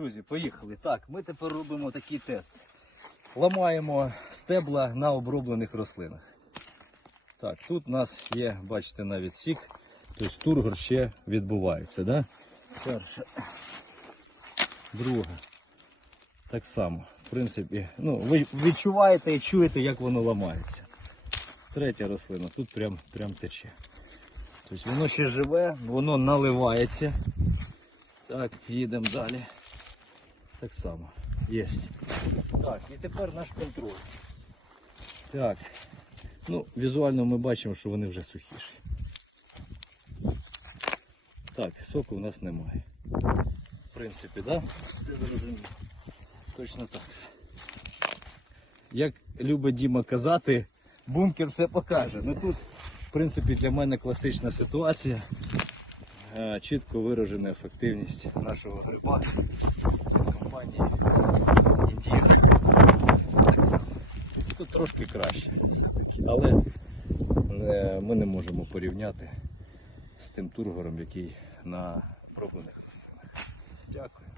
Друзі, поїхали. Так, ми тепер робимо такий тест. Ламаємо стебла на оброблених рослинах. Так, тут у нас є, бачите, навіть сік. Тобто тургор ще відбувається, да? Перше. Друге. Так само. В принципі, ну, ви відчуваєте і чуєте, як воно ламається. Третя рослина, тут прям, прям тече. Тобто воно ще живе, воно наливається. Так, їдемо далі. Так само. Є. Так, і тепер наш контроль. Так. Ну, візуально ми бачимо, що вони вже сухіші. Так, соку у нас немає. В принципі, так? Да? Точно так. Як любить Діма казати, бункер все покаже. Ну тут, в принципі, для мене класична ситуація. Е, Чітко виражена ефективність нашого гриба компанії Індіго. Так само. Тут трошки краще, але е, ми не можемо порівняти з тим тургором, який на проблених рослинах. Дякую.